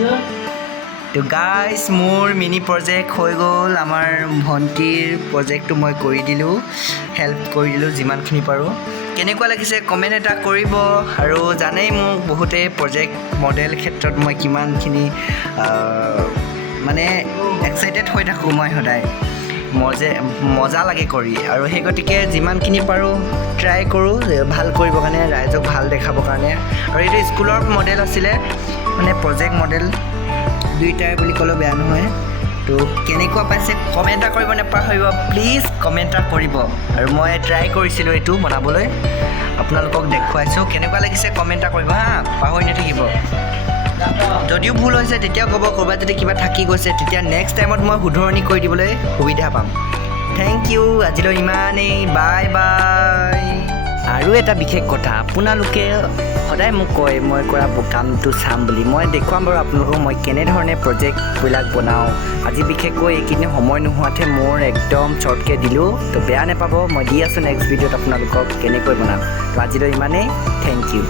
তো গাইজ মোৰ mini project হৈ গ'ল আমাৰ ভণ্টিৰ প্ৰজেক্টটো মই কৰি দিলোঁ হেল্প কৰি দিলোঁ যিমানখিনি পাৰোঁ কেনেকুৱা লাগিছে কমেণ্ট এটা কৰিব আৰু জানেই মোক বহুতে প্ৰজেক্ট মডেল ক্ষেত্ৰত মই কিমানখিনি মানে এক্সাইটেড হৈ থাকোঁ মই সদায় মজা লাগে কৰি আৰু সেই গতিকে যিমানখিনি পাৰোঁ ট্ৰাই কৰোঁ ভাল কৰিবৰ কাৰণে ৰাইজক ভাল দেখাবৰ কাৰণে আৰু এইটো স্কুলৰ মডেল আছিলে মানে প্ৰজেক্ট মডেল দুইটাই বুলি ক'লেও বেয়া নহয় তো কেনেকুৱা পাইছে কমেণ্ট এটা কৰিব নাপাহৰিব প্লিজ কমেণ্ট এটা কৰিব আৰু মই ট্ৰাই কৰিছিলোঁ এইটো বনাবলৈ আপোনালোকক দেখুৱাইছোঁ কেনেকুৱা লাগিছে কমেণ্ট এটা কৰিব হা পাহৰি নাথাকিব যদিও ভুল হৈছে তেতিয়াও ক'ব ক'ৰবাত যদি কিবা থাকি গৈছে তেতিয়া নেক্সট টাইমত মই শুধৰণি কৰি দিবলৈ সুবিধা পাম থেংক ইউ আজিলৈ ইমানেই বাই বাই আৰু এটা বিশেষ কথা আপোনালোকে সদায় মোক কয় মই কৰা কামটো চাম বুলি মই দেখুৱাম বাৰু আপোনালোকক মই কেনেধৰণে প্ৰজেক্টবিলাক বনাওঁ আজি বিশেষকৈ এইখিনি সময় নোহোৱাতে মোৰ একদম শ্বৰ্টকৈ দিলোঁ তো বেয়া নাপাব মই দি আছোঁ নেক্সট ভিডিঅ'ত আপোনালোকক কেনেকৈ বনাম তো আজিলৈ ইমানেই থেংক ইউ